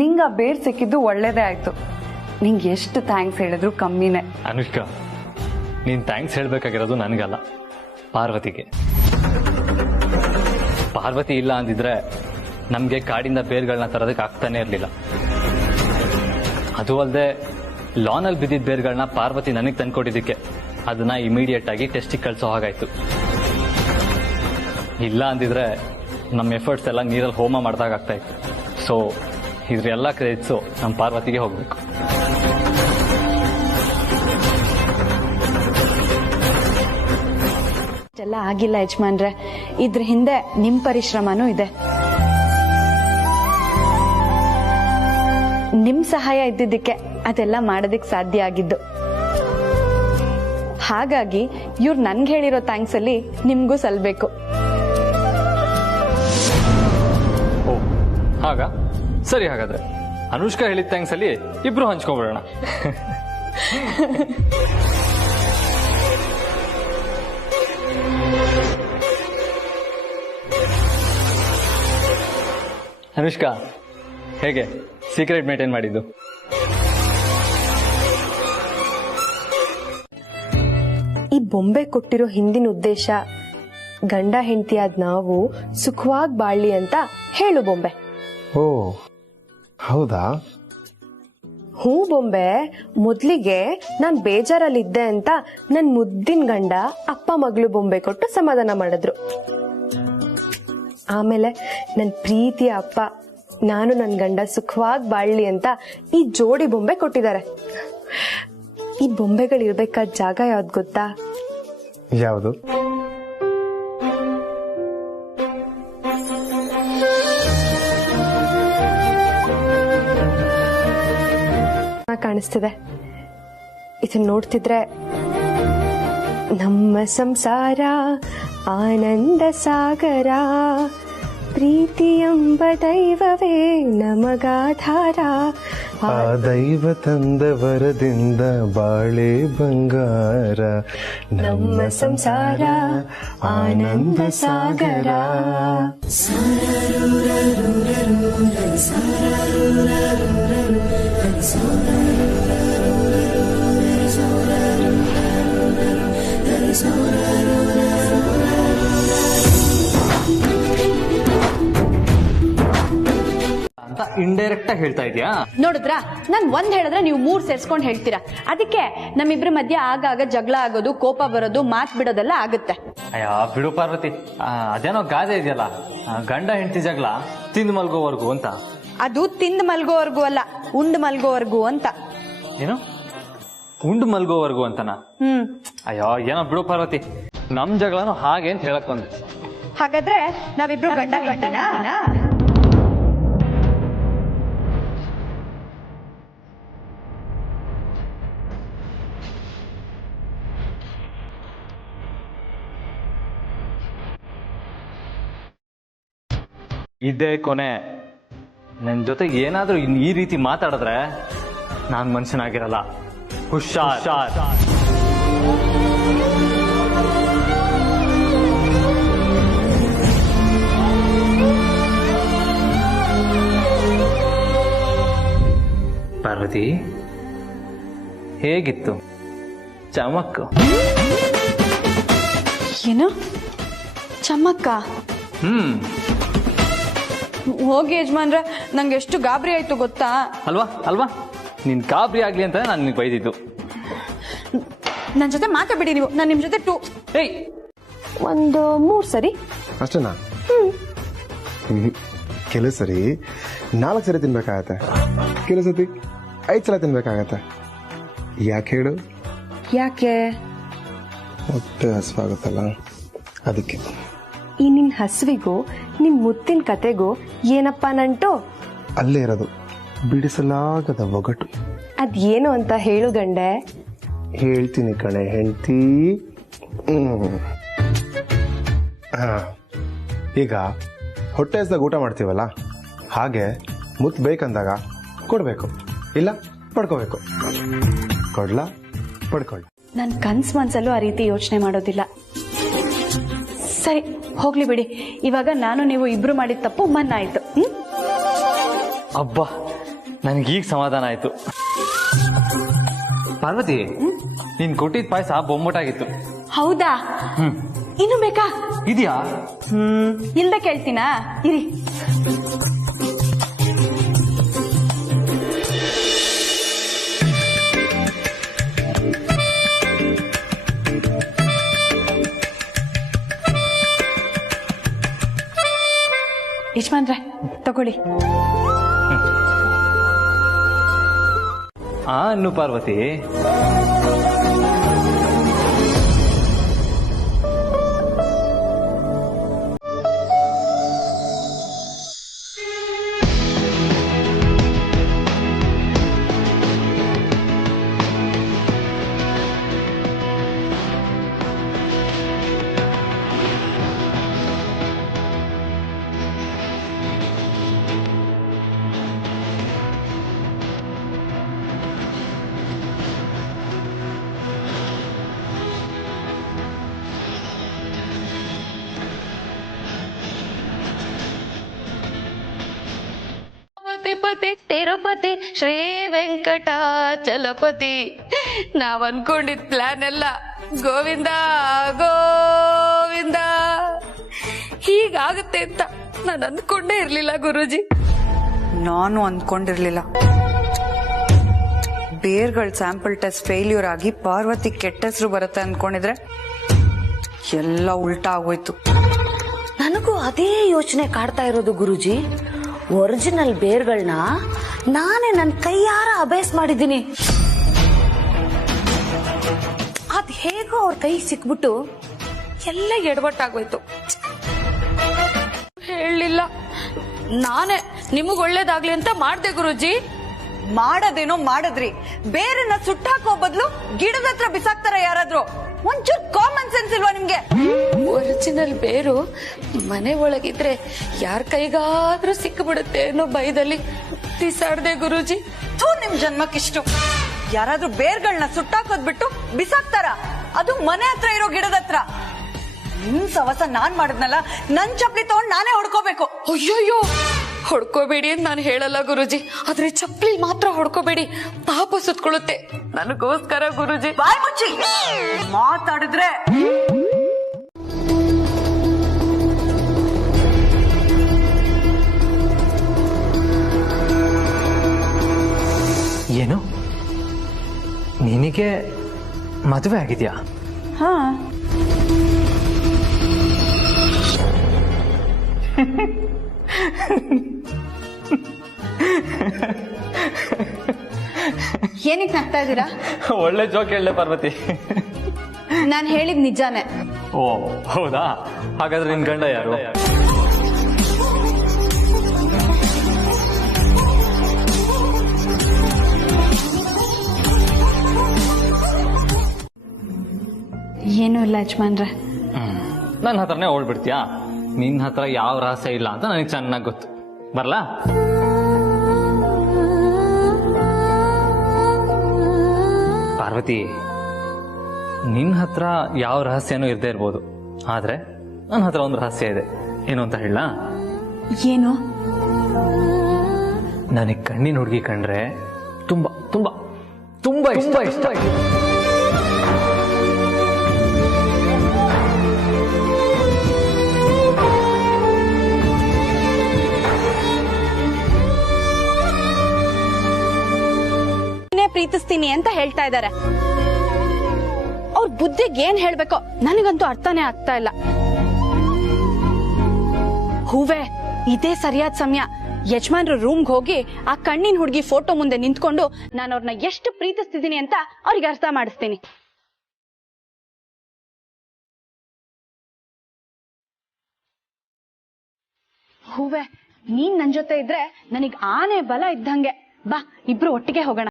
ನಿಂಗ ಆ ಬೇರ್ ಸಿಕ್ಕಿದ್ದು ಒಳ್ಳೇದೇ ಆಯ್ತು. ನಿಂಗೆ ಎಷ್ಟು ಥ್ಯಾಂಕ್ಸ್ ಹೇಳಿದ್ರು ಕಮ್ಮಿನೇ. ಅನುಷ್ಕಾ, ನೀನ್ ಥ್ಯಾಂಕ್ಸ್ ಹೇಳ್ಬೇಕಾಗಿರೋದು ನನಗಲ್ಲ, ಪಾರ್ವತಿಗೆ. ಪಾರ್ವತಿ ಇಲ್ಲ ಅಂದಿದ್ರೆ ನಮ್ಗೆ ಕಾಡಿಂದ ಬೇರ್ಗಳನ್ನ ತರೋದಕ್ಕೆ ಆಗ್ತಾನೆ ಇರಲಿಲ್ಲ. ಅದು ಅಲ್ಲದೆ ಲಾನಲ್ಲಿ ಬಿದ್ದಿದ್ದ ಬೇರ್ಗಳನ್ನ ಪಾರ್ವತಿ ನನಗೆ ತಂದ್ಕೊಟ್ಟಿದ್ದಕ್ಕೆ ಅದನ್ನ ಇಮಿಡಿಯೇಟ್ ಆಗಿ ಟೆಸ್ಟಿಗೆ ಕಳಿಸೋ ಹಾಗಾಯ್ತು. ಇಲ್ಲ ಅಂದಿದ್ರೆ ನಮ್ಮ ಎಫರ್ಟ್ಸ್ ಎಲ್ಲ ನೀರಲ್ಲಿ ಹೋಮ ಮಾಡಿದಾಗ ಆಗ್ತಾ ಇತ್ತು. ಸೊ ಇದ್ರ ಎಲ್ಲ ಕ್ರೆಡಿಟ್ಸು ನಮ್ಮ ಪಾರ್ವತಿಗೆ ಹೋಗ್ಬೇಕು. ಎಲ್ಲ ಆಗಿಲ್ಲ ಯಜಮಾನ್ರೆ, ಇದ್ರ ಹಿಂದೆ ನಿಮ್ ಪರಿಶ್ರಮನೂ ಇದೆ. ನಿಮ್ ಸಹಾಯ ಇದ್ದಿದ್ದಕ್ಕೆ ಅದೆಲ್ಲ ಮಾಡೋದಕ್ಕೆ ಸಾಧ್ಯ ಆಗಿದ್ದು. ಹಾಗಾಗಿ ಇವ್ರು ನನ್ಗೆ ಹೇಳಿರೋ ಥ್ಯಾಂಕ್ಸ್ ಅಲ್ಲಿ ನಿಮ್ಗೂ ಸಲ್ಬೇಕು. ಓ ಹಾಗ ಸರಿ, ಹಾಗಾದ್ರೆ ಅನುಷ್ಕಾ ಹೇಳಿದ ಥ್ಯಾಂಕ್ಸ್ ಅಲ್ಲಿ ಇಬ್ರು ಹಂಚ್ಕೊಂಡ್ಬಿಡೋಣ. ಅನುಷ್ಕಾ, ಹೇಗೆ ಸೀಕ್ರೆಟ್ ಮೇಂಟೈನ್ ಮಾಡಿದ್ದು? ಈ ಬೊಂಬೆ ಕೊಟ್ಟಿರೋ ಹಿಂದಿನ ಉದ್ದೇಶ ಗಂಡ ಹೆಂಡತಿಯಾದ ನಾವು ಸುಖವಾಗಿ ಬಾಳ್ಲಿ ಅಂತ ಹೇಳು ಬೊಂಬೆ. ಓ ಹೌದಾ? ಹೂ ಬೊಂಬೆ, ಮೊದ್ಲಿಗೆ ನಾನ್ ಬೇಜಾರಲ್ಲಿದ್ದೆ ಅಂತ ನನ್ ಮುದ್ದಿನ ಗಂಡ ಅಪ್ಪ ಮಗಳು ಬೊಂಬೆ ಕೊಟ್ಟು ಸಮಾಧಾನ ಮಾಡಿದ್ರು. ಆಮೇಲೆ ನನ್ ಪ್ರೀತಿಯ ಅಪ್ಪ ನಾನು ನನ್ ಗಂಡ ಸುಖವಾಗಿ ಬಾಳ್ಲಿ ಅಂತ ಈ ಜೋಡಿ ಬೊಂಬೆ ಕೊಟ್ಟಿದ್ದಾರೆ. ಈ ಬೊಂಬೆಗಳಿರ್ಬೇಕಾದ ಜಾಗ ಯಾವ್ದು ಗೊತ್ತಾ? ಯಾವುದು? ಕಾಣಿಸ್ತಿದೆ. ಇದನ್ನ ನೋಡ್ತಿದ್ರೆ ನಮ್ಮ ಸಂಸಾರ ಆನಂದ ಸಾಗರ, ಪ್ರೀತಿ ಎಂಬ ದೈವವೇ ನಮಗಾಧಾರ, ಆ ದೈವ ತಂದ ವರದಿಂದ ಬಾಳೆ ಬಂಗಾರ, ನಮ್ಮ ಸಂಸಾರ ಆನಂದ ಸಾಗರ. ಅಂತ ಇಂಡೈರೆಕ್ಟ್ ಆಗಿ ಹೇಳ್ತಾ ಇದೀಯಾ? ನೋಡಿದ್ರಾ, ನಾನ್ ಒಂದ್ ಹೇಳಿದ್ರೆ ನೀವು ಮೂರ್ ಸೇರ್ಸ್ಕೊಂಡ್ ಹೇಳ್ತೀರಾ. ಅದಕ್ಕೆ ನಮ್ಮಿಬ್ರ ಮಧ್ಯೆ ಆಗಾಗ ಜಗಳ ಆಗೋದು, ಕೋಪ ಬರೋದು, ಮಾತ್ ಬಿಡೋದೆಲ್ಲ ಆಗುತ್ತೆ. ಅಯ್ಯ ಬಿಡು ಪಾರ್ವತಿ, ಅದೇನೋ ಗಾದೆ ಇದೆಯಲ್ಲ, ಗಂಡ ಹೆಂಡತಿ ಜಗಳ ತಿಂದು ಮಲ್ಗೋವರೆಗೂ ಅಂತ. ಅದು ತಿಂದ್ ಮಲ್ಗೋವರ್ಗು ಅಲ್ಲ, ಉಂಡ್ ಮಲ್ಗೋವರ್ಗು ಅಂತ. ಏನು ಉಂಡು ಮಲ್ಗೋವರೆಗೂ ಅಂತನಾ? ಅಯ್ಯೋ ಏನೋ ಬಿಡು ಪಾರ್ವತಿ, ನಮ್ ಜಗಳನು ಹಾಗೆ ಅಂತ ಹೇಳಕ್ ಬಂದೆ. ಹಾಗಾದ್ರೆ ನಾವಿಬ್ರು ಗಂಡ ಗಂಡನಾ? ಇದೇ ಕೊನೆ. ನನ್ನ ಜೊತೆಗೆ ಏನಾದ್ರೂ ಈ ರೀತಿ ಮಾತಾಡಿದ್ರೆ ನಾನ್ ಮನುಷ್ಯನಾಗಿರಲ್ಲ. ಹುಷಾರ್. ಪಾರ್ವತಿ, ಹೇಗಿತ್ತು? ಚಮಕ್. ಏನು ಚಮ್ಮಕ್ಕ? ಹೋಗಿ ಯಜಮಾನ್ರೆ, ನಂಗೆ ಎಷ್ಟು ಗಾಬರಿ ಆಯ್ತು ಗೊತ್ತಾ? ಅಲ್ವಾ ನಿನ್ ಗಾಬರಿ ಆಗ್ಲಿ ಅಂತ ನಾನು ನಿನ್ಗೆ ಬೈದಿದ್ದು. ನನ್ನ ಜೊತೆ ಮಾತಾಡ್ಬಿಡಿ ನೀವು, ನಾನು ನಿಮ್ ಜೊತೆ ಏಯ್ ಒಂದು 3 ಸರಿ. ಅಷ್ಟೇನಾ? ಕೆಲವು ಸರಿ 4 ಸರಿ ತಿನ್ಬೇಕಾಗತ್ತೆ, ಕೆಲವು ಸತಿ 5 ಸಲ ತಿನ್ಬೇಕಾಗತ್ತೆ. ಯಾಕೆ ಹೇಳು? ಯಾಕೆ? ಹೊಟ್ಟೆ ಹಸುವಾಗುತ್ತಲ್ಲ ಅದಕ್ಕೆ. ಈ ನಿನ್ ಹಸುವಿಗೂ ನಿನ್ ಮುತ್ತಿನ ಕತೆಗೂ ಏನಪ್ಪ ನಂಟು? ಅಲ್ಲೇ ಇರೋದು ಬಿಡಿಸಲಾಗದ ಒಗಟು. ಅದೇನು ಅಂತ ಹೇಳು ಗಂಡೆ. ಹೇಳ್ತೀನಿ ಕಣೆ ಹೆಂಡತಿ. ಈಗ ಹೊಟ್ಟೆ ಹಸ್ದಾಗ ಊಟ ಮಾಡ್ತೀವಲ್ಲ, ಹಾಗೆ ಮುತ್ತು ಬೇಕಂದಾಗ ಕೊಡ್ಬೇಕು, ಇಲ್ಲ ಪಡ್ಕೋಬೇಕು. ಕೊಡ್ಲಾ ಪಡ್ಕೊಳ್ಳ. ನನ್ ಕನ್ಸ್ ಮನ್ಸಲ್ಲೂ ಆ ರೀತಿ ಯೋಚನೆ ಮಾಡೋದಿಲ್ಲ. ಸರಿ ಹೋಗ್ಲಿ ಬಿಡಿ, ಇವಾಗ ನಾನು ನೀವು ಇಬ್ರು ಮಾಡಿದ ತಪ್ಪು ಮನ್ನಾಯ್ತು. ಅಬ್ಬಾ ನನಗೀಗ ಸಮಾಧಾನ ಆಯ್ತು. ಪಾರ್ವತಿ, ನೀನ್ ಕೊಟ್ಟಿದ್ ಪಾಯಸ ಬೊಮ್ಮಟಾಗಿತ್ತು. ಹೌದಾ? ಇನ್ನು ಬೇಕಾ? ಇದೆಯಾ? ಇಲ್ದ ಕೇಳ್ತೀನಾ, ಇರಿ. ಯಜಮಾನ್ರೆ ತಗೊಳ್ಳಿ. ಅನ್ನು ಪಾರ್ವತಿ, ಪತಿ ತಿರುಪತಿ ಶ್ರೀ ವೆಂಕಟಾಚಲಪತಿ. ನಾವ್ ಅನ್ಕೊಂಡಿದ್ ಪ್ಲಾನ್ ಎಲ್ಲ ಗೋವಿಂದ ಗೋವಿಂದ ಹೀಗಾಗುತ್ತೆ ಅಂತ ನಾನು ಅನ್ಕೊಂಡೇ ಇರ್ಲಿಲ್ಲ ಗುರೂಜಿ. ನಾನು ಅನ್ಕೊಂಡಿರ್ಲಿಲ್ಲ. ಬೇರ್ಗಳ ಸ್ಯಾಂಪಲ್ ಟೆಸ್ಟ್ ಫೇಲ್ಯೂರ್ ಆಗಿ ಪಾರ್ವತಿ ಕೆಟ್ಟ ಹೆಸರು ಬರುತ್ತೆ ಅನ್ಕೊಂಡಿದ್ರೆ ಎಲ್ಲ ಉಲ್ಟಾ ಆಗೋಯ್ತು. ನನಗೂ ಅದೇ ಯೋಚನೆ ಕಾಡ್ತಾ ಇರೋದು ಗುರೂಜಿ. ಒರಿಜಿನಲ್ ಬೇರ್ಗಳನ್ನ ನಾನೇ ನನ್ನ ಕೈಯಾರ ಅಭ್ಯಾಸ ಮಾಡಿದ್ದೀನಿ. ಅದ್ ಹೇಗೋ ಅವ್ರ ಕೈ ಸಿಕ್ಬಿಟ್ಟು ಎಲ್ಲ ಎಡವಟ್ಟಾಗೋಯ್ತು. ಹೇಳಲಿಲ್ಲ, ನಾನೇ ನಿಮಗ್ ಒಳ್ಳೇದಾಗ್ಲಿ ಅಂತ ಮಾಡ್ದೆ ಗುರೂಜಿ. ಮಾಡೋದೇನೋ ಮಾಡಿದ್ರಿ, ಬೇರೆನ ಸುಟ್ಟಾಕೋ ಬದಲು ಗಿಡದ ಹತ್ರ ಬಿಸಾಕ್ತಾರ ಯಾರಾದ್ರೂ? ಒಂಚೂರು ಕಾಮನ್ ಸೆನ್ಸ್ ಇಲ್ವಾ ನಿಮ್ಗೆ? ಒರಿಜಿನಲ್ ಬೇರು ಮನೆ ಒಳಗಿದ್ರೆ ಯಾರ ಕೈಗಾದ್ರೂ ಸಿಕ್ಕಿಬಿಡುತ್ತೆ ಅನ್ನೋ ಭಯದಲ್ಲಿ ಬಿಸಾಡ್ದೆ ಗುರೂಜಿ. ನಿಮ್ ಜನ್ಮಕ್ಕಿಷ್ಟು. ಯಾರಾದ್ರೂ ಬೇರ್ಗಳನ್ನ ಸುಟ್ಟಾಕೋದ್ ಬಿಟ್ಟು ಬಿಸಾಕ್ತಾರ, ಅದು ಮನೆ ಹತ್ರ ಇರೋ ಗಿಡದ ಹತ್ರ. ನಿಮ್ ಸವಸ ನಾನ್ ಮಾಡಿದ್ನಲ್ಲ, ನನ್ ಚಪ್ಲಿ ತಗೊಂಡ್ ನಾನೇ ಹೊಡ್ಕೋಬೇಕು. ಅಯ್ಯೋಯ್ಯೋ, ಹೊಡ್ಕೋಬೇಡಿ ಅಂತ ನಾನು ಹೇಳಲ್ಲ ಗುರೂಜಿ, ಆದ್ರೆ ಚಪ್ಪಲಿ ಮಾತ್ರ ಹೊಡ್ಕೋಬೇಡಿ, ಪಾಪ ಸುತ್ಕೊಳ್ಳುತ್ತೆ. ನನಗೋಸ್ಕರ ಗುರೂಜಿ. ಬಾಯ್ ಮುಚ್ಚಿ ಮಾತಾಡಿದ್ರೆ. ಏನು ನಿನಗೆ ಮದುವೆ ಆಗಿದ್ಯಾ? ಹಾ, ಏನಕ್ಕೆ ನಗ್ತಾ ಇದ್ದೀರಾ? ಒಳ್ಳೆ ಜೋಕ್ ಹೇಳಲೆ ಪಾರ್ವತಿ. ನಾನು ಹೇಳಿದ್ ನಿಜಾನೇ. ಓ ಹೌದಾ? ಹಾಗಾದ್ರೆ ನಿನ್ ಗಂಡ ಯಾರು? ಏನೂ ಇಲ್ಲ ಯಜಮಾನ್ರೆ. ನನ್ನ ಹತ್ರನೇ ಓಡ್ಬಿಡ್ತೀಯಾ? ನಿನ್ನ ಹತ್ರ ಯಾವ ರಹಸ್ಯ ಇಲ್ಲ ಅಂತ ನನಗೆ ಚೆನ್ನಾಗಿ ಗೊತ್ತು. ಬರ್ಲಾ? ಪಾರ್ವತಿ, ನಿನ್ನ ಹತ್ರ ಯಾವ ರಹಸ್ಯನೂ ಇರದೇ ಇರ್ಬೋದು, ಆದ್ರೆ ನನ್ನ ಹತ್ರ ಒಂದು ರಹಸ್ಯ ಇದೆ. ಏನು ಅಂತ ಹೇಳ? ಏನು? ನನಗೆ ಕಣ್ಣಿನ ಹುಡುಗಿ ಕಂಡ್ರೆ ತುಂಬಾ ತುಂಬಾ ತುಂಬಾ ಇಷ್ಟ. ಪ್ರೀತಿಸ್ತೀನಿ ಅಂತ ಹೇಳ್ತಾ ಇದ್ದಾರೆ. ಅವ್ರ ಬುದ್ಧಿಗೆ ಏನ್ ಹೇಳ್ಬೇಕೋ ನನಗಂತೂ ಅರ್ಥನೇ ಆಗ್ತಾ ಇಲ್ಲ. ಹೂವೆ, ಇದೇ ಸರಿಯಾದ ಸಮಯ. ಯಜಮಾನ್ರ ರೂಮ್ಗೆ ಹೋಗಿ ಆ ಕಣ್ಣಿನ ಹುಡುಗಿ ಫೋಟೋ ಮುಂದೆ ನಿಂತ್ಕೊಂಡು ನಾನು ಅವ್ರನ್ನ ಎಷ್ಟು ಪ್ರೀತಿಸ್ತಿದ್ದೀನಿ ಅಂತ ಅವ್ರಿಗೆ ಅರ್ಥ ಮಾಡಿಸ್ತೀನಿ. ಹೂವೆ, ನೀನ್ ನನ್ ಜೊತೆ ಇದ್ರೆ ನನಗ್ ಆನೆ ಬಲ ಇದ್ದಂಗೆ. ಬಾ, ಇಬ್ರು ಒಟ್ಟಿಗೆ ಹೋಗೋಣ.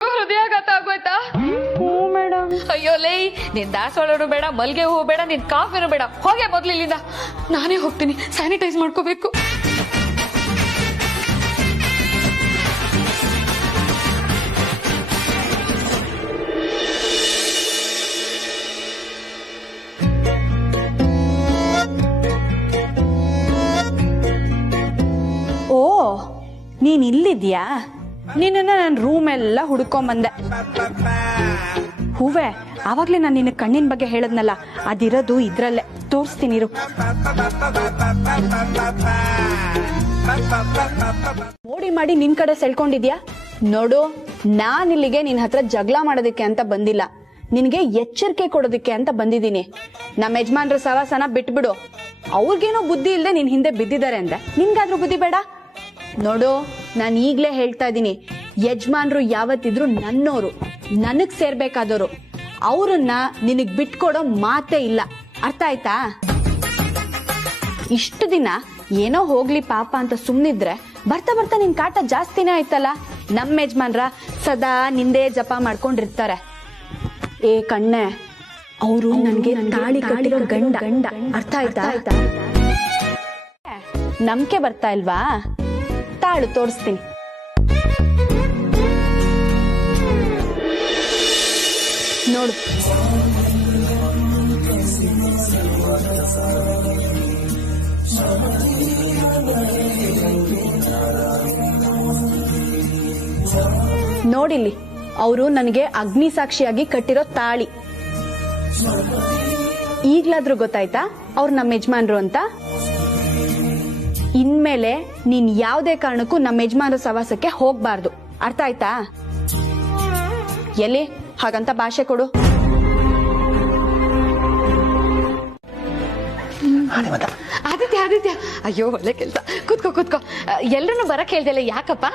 ಹೃದಯಾಘಾತ ಆಗೋಯ್ತಾ? ಮೇಡಮ್. ಅಯ್ಯೋ ಲೇ, ನಿನ್ ದಾಸವಾಳನು ಬೇಡ, ಮಲ್ಗೆ ಹೂವು ಬೇಡ, ನಿನ್ ಕಾಫಿನೂ ಬೇಡ. ಹೋಗೆ ಮೊದ್ಲು ಇಲ್ಲಿಂದ. ನಾನೇ ಹೋಗ್ತೀನಿ, ಸ್ಯಾನಿಟೈಸ್ ಮಾಡ್ಕೋಬೇಕು. ಓ, ನೀನ್ ಇಲ್ಲಿದ್ಯಾ? ನಿನ್ನ ನನ್ನ ರೂಮ್ ಎಲ್ಲ ಹುಡ್ಕೊಂಬಂದೆ. ಹೂವೆ, ಆವಾಗ್ಲೇ ನಾನು ನಿನ್ನ ಕಣ್ಣಿನ ಬಗ್ಗೆ ಹೇಳದ್ನಲ್ಲ, ಅದಿರೋದು ಇದ್ರಲ್ಲೇ. ತೋರಿಸ್ತೀನಿ ಇರು. ಮೋಡಿ ಮಾಡಿ ನಿನ್ ಕಡೆ ಸೆಳ್ಕೊಂಡಿದ್ಯಾ ನೋಡು. ನಾನ್ ಇಲ್ಲಿಗೆ ನಿನ್ ಹತ್ರ ಜಗಳ ಮಾಡೋದಕ್ಕೆ ಅಂತ ಬಂದಿಲ್ಲ, ನಿನ್ಗೆ ಎಚ್ಚರಿಕೆ ಕೊಡೋದಕ್ಕೆ ಅಂತ ಬಂದಿದ್ದೀನಿ. ನಮ್ಮ ಯಜಮಾನ್ರ ಸವಾಸನ ಬಿಟ್ಬಿಡು. ಅವ್ರಿಗೇನೋ ಬುದ್ಧಿ ಇಲ್ಲದೆ ನಿನ್ ಹಿಂದೆ ಬಿದ್ದಿದ್ದಾರೆ ಅಂದ್ರೆ ನಿನ್ಗಾದ್ರೂ ಬುದ್ಧಿ ಬೇಡ? ನೋಡು, ನಾನು ಈಗ್ಲೇ ಹೇಳ್ತಾ ಇದ್ದೀನಿ, ಯಜಮಾನ್ರು ಯಾವತ್ತಿದ್ರು ನನ್ನೋರು, ನನಗ್ ಸೇರ್ಬೇಕಾದವರು. ಅವ್ರನ್ನ ನಿನಗ್ ಬಿಟ್ಕೊಡೋ ಮಾತೇ ಇಲ್ಲ. ಅರ್ಥ ಆಯ್ತಾ? ಇಷ್ಟು ದಿನ ಏನೋ ಹೋಗ್ಲಿ ಪಾಪ ಅಂತ ಸುಮ್ನಿದ್ರೆ ಬರ್ತಾ ಬರ್ತಾ ನಿನ್ ಕಾಟ ಜಾಸ್ತಿನೇ ಆಯ್ತಲ್ಲ. ನಮ್ಮ ಯಜಮಾನ್ರ ಸದಾ ನಿಂದೇ ಜಪ ಮಾಡ್ಕೊಂಡಿರ್ತಾರೆ. ಏ ಕಣ್ಣೆ, ಅವರು ನನ್ಗೆ ತಾಳಿ ಕಟ್ಟಿರೋ ಗಂಡ. ಅರ್ಥ ಆಯ್ತಾ? ನಂಬಿಕೆ ಬರ್ತಾ ಇಲ್ವಾ? ತಾಳು, ತೋರಿಸ್ತೀನಿ. ನೋಡು, ನೋಡಿಲ್ಲಿ, ಅವರು ನನಗೆ ಅಗ್ನಿ ಸಾಕ್ಷಿಯಾಗಿ ಕಟ್ಟಿರೋ ತಾಳಿ. ಈಗ್ಲಾದ್ರೂ ಗೊತ್ತಾಯ್ತಾ ಅವ್ರು ನಮ್ಮ ಯಜಮಾನ್ರು ಅಂತ? ಇನ್ಮೇಲೆ ನೀನ್ ಯಾವ್ದೇ ಕಾರಣಕ್ಕೂ ನಮ್ಮ ಯಜಮಾನ್ರ ಸವಾಸಕ್ಕೆ ಹೋಗ್ಬಾರ್ದು. ಅರ್ಥ ಆಯ್ತಾ? ಎಲ್ಲಿ ಹಾಗಂತ ಭಾಷೆ ಕೊಡು. ಆದಿತ್ಯ, ಅಯ್ಯೋ ಒಳ್ಳೆ ಕೆಲ್ಸ. ಕೂತ್ಕೋ. ಎಲ್ರನ್ನೂ ಬರಕ್ ಹೇಳ್ದಲ್ಲ, ಯಾಕಪ್ಪ?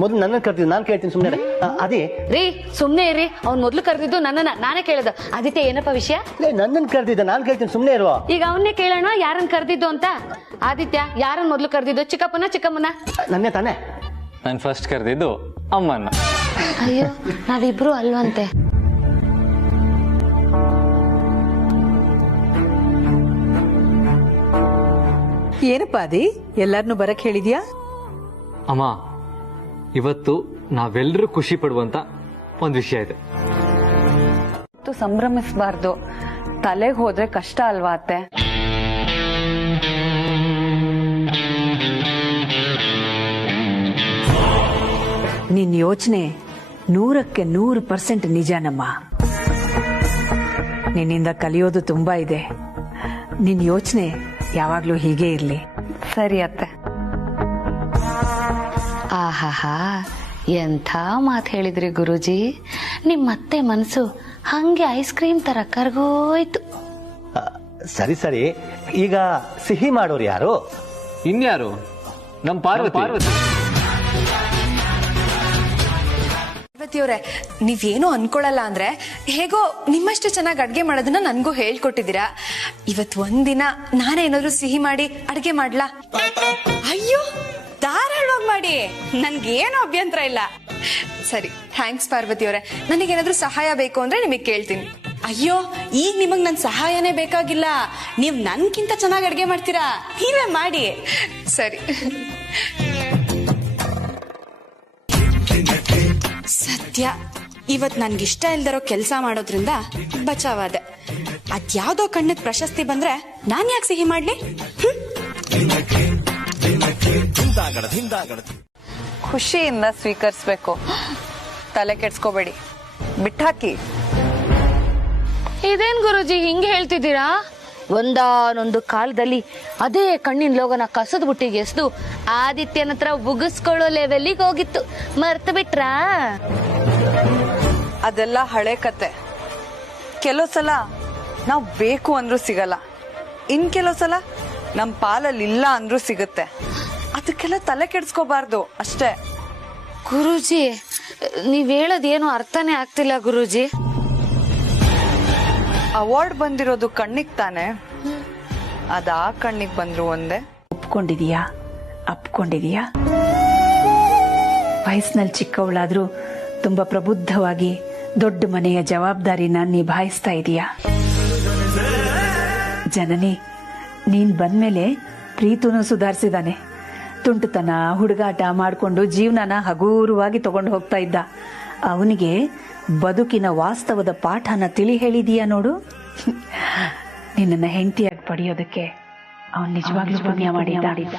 ಮೊದ್ಲು ನನ್ನ ಕರ್ತಿದ್ದು, ನಾನು ಕೇಳ್ತೀನಿ ಸುಮ್ಮನೆ. ಅದೇ ರೀ, ಸುಮ್ನೆ ಇರಿ. ಅವ್ನ್ ಮೊದ್ಲು ಕರೆದಿದ್ದು ನನ್ನನ್ನ, ನಾನೇ ಕೇಳದ. ಆದಿತ್ಯ, ಏನಪ್ಪ ವಿಷಯ? ನನ್ನನ್ನು ಕರ್ತಿದ್ದ, ನಾನು ಕೇಳ್ತೀನಿ ಸುಮ್ಮನೆ ಇರುವ. ಈಗ ಅವನ್ನೇ ಕೇಳೋಣ, ಯಾರನ್ನ ಕರೆದಿದ್ದು ಅಂತ. ಆದಿತ್ಯ, ಯಾರನ್ನ ಮೊದ್ಲು ಕರೆದಿದ್ದು? ಚಿಕ್ಕಪ್ಪನ ಚಿಕ್ಕಮ್ಮನ? ನನ್ನೇ ತಾನೆ. ನಾನು ಫಸ್ಟ್ ಕರೆದಿದ್ದು ಅಮ್ಮನ್ನ. ಅಯ್ಯೋ, ನಾವಿಬ್ರು ಅಲ್ವಂತೆ. ಏನಪ್ಪ ಅದಿ, ಎಲ್ಲಾರನ್ನು ಬರಕ್ ಹೇಳಿದ್ಯಾ? ಅಮ್ಮ, ಇವತ್ತು ನಾವೆಲ್ಲರೂ ಖುಷಿ ಪಡುವಂತ ಒಂದು ವಿಷಯ ಇದೆ. ಸಂಭ್ರಮಿಸಬಾರ್ದು, ತಲೆಗೆ ಹೋದ್ರೆ ಕಷ್ಟ ಅಲ್ವಾ ಅತ್ತೆ? ನಿನ್ ಯೋಚನೆ 100% ನಿಜನಮ್ಮ. ನಿನ್ನಿಂದ ಕಲಿಯೋದು ತುಂಬಾ ಇದೆ. ನಿನ್ ಯೋಚನೆ ಯಾವಾಗ್ಲೂ ಹೀಗೆ ಇರ್ಲಿ. ಸರಿ ಅತ್ತೆ. ಆಹಾಹಾ, ಎಂಥ ಮಾತು ಹೇಳಿದ್ರಿ ಗುರುಜಿ. ನಿಮ್ಮತ್ತೆ ಮನಸ್ಸು ಹಂಗೆ ಐಸ್ ಕ್ರೀಮ್ ತರ ಕರ್ಗೋಯ್ತು. ಸರಿ, ಈಗ ಸಿಹಿ ಮಾಡೋರು ಯಾರು? ಇನ್ಯಾರು? ನಮ್ ಪಾರ್ವತಿ. ಪಾರ್ವತಿಯವರೇ, ನೀವೇನು ಅನ್ಕೊಳಲ್ಲ ಅಂದ್ರೆ ಹೇಗೋ ನಿಮ್ಮಷ್ಟು ಚೆನ್ನಾಗಿ ಅಡ್ಗೆ ಮಾಡೋದನ್ನ ನನ್ಗೂ ಹೇಳ್ಕೊಟ್ಟಿದ್ದೀರಾ. ಇವತ್ ಒಂದಿನ ನಾನೇ ಏನಾದ್ರು ಸಿಹಿ ಮಾಡಿ ಅಡ್ಗೆ ಮಾಡ್ಲಾ? ಅಯ್ಯೋ, ಧಾರಾಳವಾಗಿ ಮಾಡಿ, ನನ್ಗೇನು ಅಭ್ಯಂತರ ಇಲ್ಲ. ಸರಿ, ಥ್ಯಾಂಕ್ಸ್ ಪಾರ್ವತಿಯವರೇ. ನನಗೇನಾದ್ರೂ ಸಹಾಯ ಬೇಕು ಅಂದ್ರೆ ನಿಮಗೆ ಕೇಳ್ತೀನಿ. ಅಯ್ಯೋ, ಈಗ ನಿಮಗ್ ನನ್ ಸಹಾಯನೇ ಬೇಕಾಗಿಲ್ಲ. ನೀವ್ ನನ್ಕಿಂತ ಚೆನ್ನಾಗಿ ಅಡ್ಗೆ ಮಾಡ್ತೀರಾ, ನೀವೇ ಮಾಡಿ. ಸರಿ. ಸತ್ಯ, ಇವತ್ ನನ್ಗಿಷ್ಟ ಇಲ್ದಿರೋ ಕೆಲ್ಸ ಮಾಡೋದ್ರಿಂದ ಬಚಾವಾದೆ. ಅದ್ಯಾವ್ದೋ ಕಣ್ಣದ್ ಪ್ರಶಸ್ತಿ ಬಂದ್ರೆ ನಾನ್ ಯಾಕೆ ಸಿಹಿ ಮಾಡ್ಲಿ? ಖುಷಿಯಿಂದ ಸ್ವೀಕರಿಸ್ಬೇಕು, ತಲೆ ಕೆಡ್ಸ್ಕೋಬೇಡಿ. ಬಿಟ್ಟಾಕಿ. ಇದೇನ್ ಗುರುಜಿ ಹಿಂಗೆ ಹೇಳ್ತಿದ್ದೀರಾ? ಒಂದಾನೊಂದು ಕಾಲದಲ್ಲಿ ಅದೇ ಕಣ್ಣಿನ ಲೋಗನ ಕಸದ ಬುಟ್ಟಿಗೆ ಎಸ್ದು ಆದಿತ್ಯನ ಹತ್ರ ಬುಗಿಸ್ಕೊಳ್ಳೋ ಲೆವೆಲ್ಲಿಗೆ ಹೋಗಿತ್ತು, ಮರ್ತು ಬಿಟ್ರಾ? ಅದೆಲ್ಲ ಹಳೆ ಕತೆ. ಕೆಲವು ಸಲ ನಾವು ಬೇಕು ಅಂದ್ರೂ ಸಿಗಲ್ಲ, ಇನ್ ಕೆಲವು ಸಲ ನಮ್ ಪಾಲಲ್ಲಿ ಇಲ್ಲ ಅಂದ್ರೂ ಸಿಗುತ್ತೆ. ಅದಕ್ಕೆಲ್ಲ ತಲೆ ಕೆಡ್ಸ್ಕೋಬಾರ್ದು ಅಷ್ಟೇ. ಗುರೂಜಿ, ನೀವ್ ಹೇಳೋದೇನು ಅರ್ಥನೇ ಆಗ್ತಿಲ್ಲ ಗುರೂಜಿ. ಅವಾರ್ಡ್ ಬಂದಿರೋದು ಕಣ್ಣಿಗೆ ತಾನೆ, ಅದಾ ಕಣ್ಣಿಗೆ ಬಂದ್ರು ಒಂದೇ. ಅಪ್ಕೊಂಡಿದೀಯಾ ವಯಸ್ಸಿನಲ್ಲಿ ಚಿಕ್ಕವಳಾದ್ರೂ ತುಂಬಾ ಪ್ರಬುದ್ಧವಾಗಿ ದೊಡ್ಡ ಮನೆಯ ಜವಾಬ್ದಾರಿನ ನಿಭಾಯಿಸ್ತಾ ಇದೀಯಾ. ಜನನಿ, ನೀನ್ ಬಂದ್ಮೇಲೆ ಪ್ರೀತುನು ಸುಧಾರಿಸಿದಾನೆ. ತುಂಟುತನ ಹುಡುಗಾಟ ಮಾಡ್ಕೊಂಡು ಜೀವನನ ಹಗೂರವಾಗಿ ತಗೊಂಡು ಹೋಗ್ತಾ ಇದ್ದ. ಅವನಿಗೆ ಬದುಕಿನ ವಾಸ್ತವದ ಪಾಠನ ತಿಳಿ ಹೇಳಿದೀಯ ನೋಡು. ನಿನ್ನನ್ನ ಹೆಂಡತಿಯಾಗಿ ಪಡೆಯೋದಕ್ಕೆ ಅವನು ನಿಜವಾಗ್ಲೂ ಪುಣ್ಯ ಮಾಡಿದ್ದ.